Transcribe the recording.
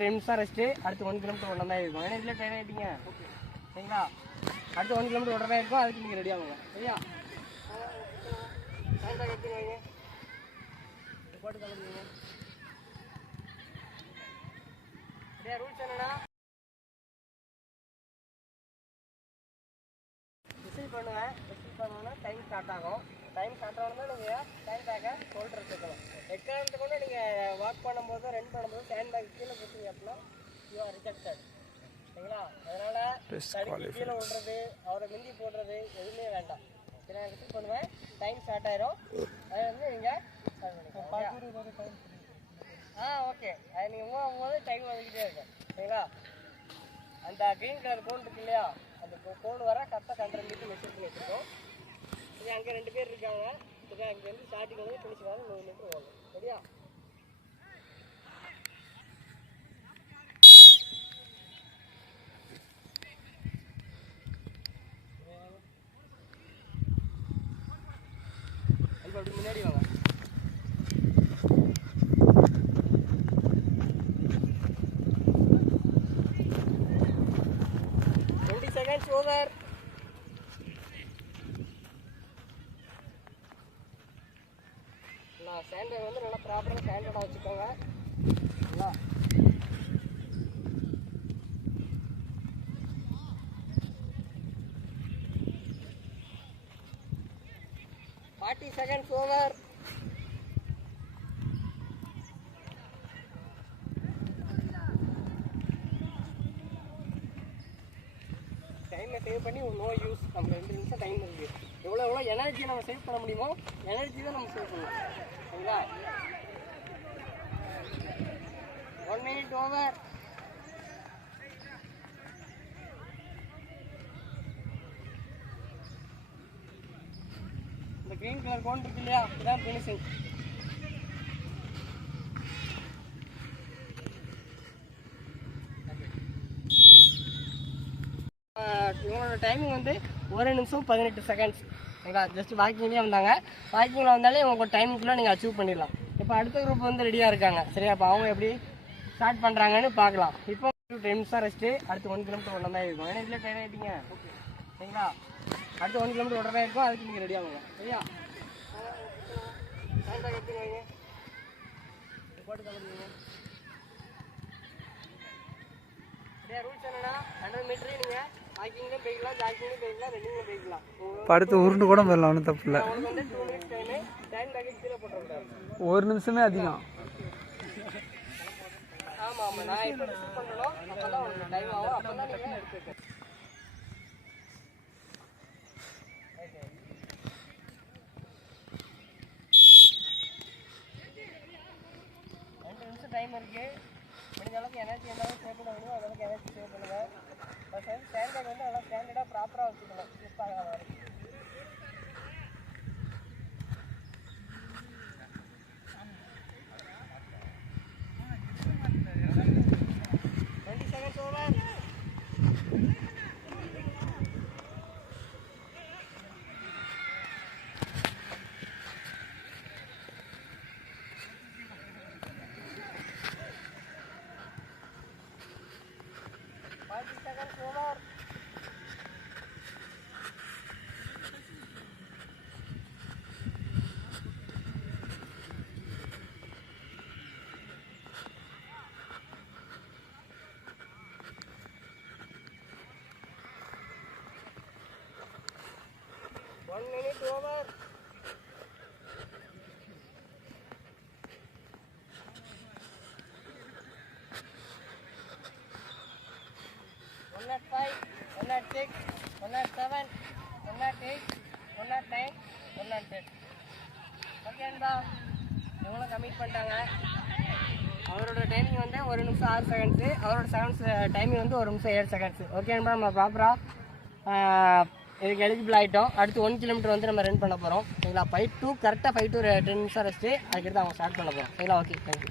10 நிமிஷம் ரெஸ்ட்டு. அடுத்து 1 கிலோமீட்டர் ஓடுற மாதிரி இருக்கும். ஏன்னா இதில் ட்ரெயின் ஆகிட்டீங்க சரிங்களா. அடுத்து 1 கிலோமீட்டர் ஓடுற மாதிரி இருக்கும். அதுக்கு நீங்கள் ரெடி ஆகுங்க சரியா. ஹேண்ட் பேக் எடுத்துங்க வைங்க, போட்டு கிளம்புங்க. சரியா. ரூல்ஸ் என்னன்னா விசில் பண்ணுவேன். விசில் பண்ணோன்னா டைம் ஸ்டார்ட் ஆகும். டைம் ஸ்டார்ட் ஆகணும்னா நீங்கள் ஹேண்ட் பேக்கை ஷோல்டர் எடுத்துக்கணும். எக்காரணத்தை கொண்டு நீங்கள் வாக் பண்ணும்போது ரன் பண்ணும்போது ஹேண்ட் பேக் கீழே கொடுத்தீங்க அப்படின்னா யூ ஆர் ரிஜெக்டட் சரிங்களா. அதனால் தடுக்கி கீழே விடுறது, அவரை மிந்தி போடுறது எதுவுமே வேண்டாம். சரி, நான் விசில் பண்ணுவேன். டைம் ஸ்டார்ட் ஆயிரும். அது வந்து நீங்கள் ஓகே. அது நீங்கள் மூவ் ஆகும்போது டைம் வந்துக்கிட்டே இருக்கும் சரிங்களா. அந்த க்ரீன் கலர் கோன் இருக்கு இல்லையா, அந்த கோன் வர கரெக்டாக 100 மீட்டர் மெஷர் பண்ணி வச்சுருக்கோம். சரி, அங்கே 2 பேர் இருக்காங்க சரியா. அங்கே வந்து ஸ்டார்டிங் வந்து ஃபினிஷ் வர 100 மீட்டர் ஓடும் சரியா. அப்படி முன்னாடி வாங்க. Seconds over. ஸ்டாண்டர்ட் வந்து நல்லா ப்ராப்பராக ஸ்டாண்டர்டாக வச்சுக்கோங்க சரிங்களா. seconds over. டைமை சேவ் பண்ணி நோ யூஸ். நம்ம 2 நிமிஷம் டைம் இருக்குது. எவ்வளோ எனர்ஜி நம்ம சேவ் பண்ண முடியுமோ எனர்ஜி தான் நம்ம சேவ் பண்ணலாம் சரிங்களா. 1 minute ஓவர். இந்த கிரீன் கலர் கோன் இருக்கு இல்லையா, இதுதான் ஃபினிஷிங். இவங்களோட டைமிங் வந்து 1 நிமிஷம் 18 செகண்ட்ஸ் சரிங்களா. ஜஸ்ட் வாக்கிங்லேயே வந்தாங்க. வாக்கிங்கில் வந்தாலே உங்களோட டைமுக்குள்ளே நீங்கள் அச்சீவ் பண்ணிடலாம். இப்போ அடுத்த குரூப் வந்து ரெடியாக இருக்காங்க சரியா. இப்போ அவங்க எப்படி ஸ்டார்ட் பண்ணுறாங்கன்னு பார்க்கலாம். இப்போ 10 நிமிஷம் ரெஸ்ட்டு. அடுத்து 1 கிலோமீட்டர் ஓடுற மாதிரி இருக்கும். ஏன்னா இதில் ட்ரெயின் ஆகிட்டீங்க சரிங்களா. அடுத்து 1 கிலோமீட்டர் ஓடுற மாதிரி இருக்கும். அதுக்கு நீங்கள் ரெடி ஆகுங்க சரியா. ஹேண்ட் பேக் எடுத்துங்க வைங்க, போட்டு கிளம்புங்க. சரியா. ரூல்ஸ் என்னன்னா 100 மீட்டரு நீங்கள் வாக்கிங்லேயும் போய்க்கலாம், ஜாக்கிங்லேயும் போய்க்கலாம், ரன்னிங்லேயும் போய்க்கலாம். அடுத்து உருண்டு கூட போயிடலாம், ஒன்றும் தப்பு இல்லை. உங்களுக்கு வந்து 2 மினிட்ஸ் டைமு. டைம் பேக்கெட் கீழே போட்டுருக்காரு. 1 நிமிஷமே அதிகம். ஆமாம், நான் இப்போ ரிசீவ் பண்ணணும். அப்போ தான் உங்களுக்கு டைம் ஆகும். அப்போ தான் நீங்கள் எடுத்துக்கணும். 2 நிமிஷம் டைம் இருக்குது. முடிஞ்ச அளவுக்கு எனர்ஜி எல்லாம் சேவ் பண்ண முடியும் அளவுக்கு எனர்ஜி சேவ் பண்ணுங்கள். பட் வந்து ஸ்டாண்டர்ட் வந்து நல்லா ஸ்டாண்டர்டாக ப்ராப்பராக வச்சுக்கணும். யூஸ் ஆகாத வரைக்கும். 20 seconds over. One minute over. One at 5, 1 at 6, 1 at 7, 1 at 8, 1 at 9, 1 at 10. Okay அன்பா, இவங்களும் கம்மிட் பண்ணிட்டாங்க. அவரோட டைமிங் வந்து 1 நிமிஷம் 6 செகண்ட்ஸு. அவரோட டைமிங் வந்து 1 நிமிஷம் 7 செகண்ட்ஸு. ஓகே அன்பா, நம்ம ப்ராப்பராக இதுக்கு எலிஜிபிள் ஆகிட்டோம். அடுத்து 1 கிலோமீட்டர் வந்து நம்ம ரன் பண்ண போகிறோம் சரிங்களா. 5 to கரெக்டாக 5 to 10 நிமிஷம் ரெஸ்ட்டு. அதுக்கடுத்து அவங்க ஸ்டார்ட் பண்ண போகிறோம் சரிங்களா. Okay, thank you.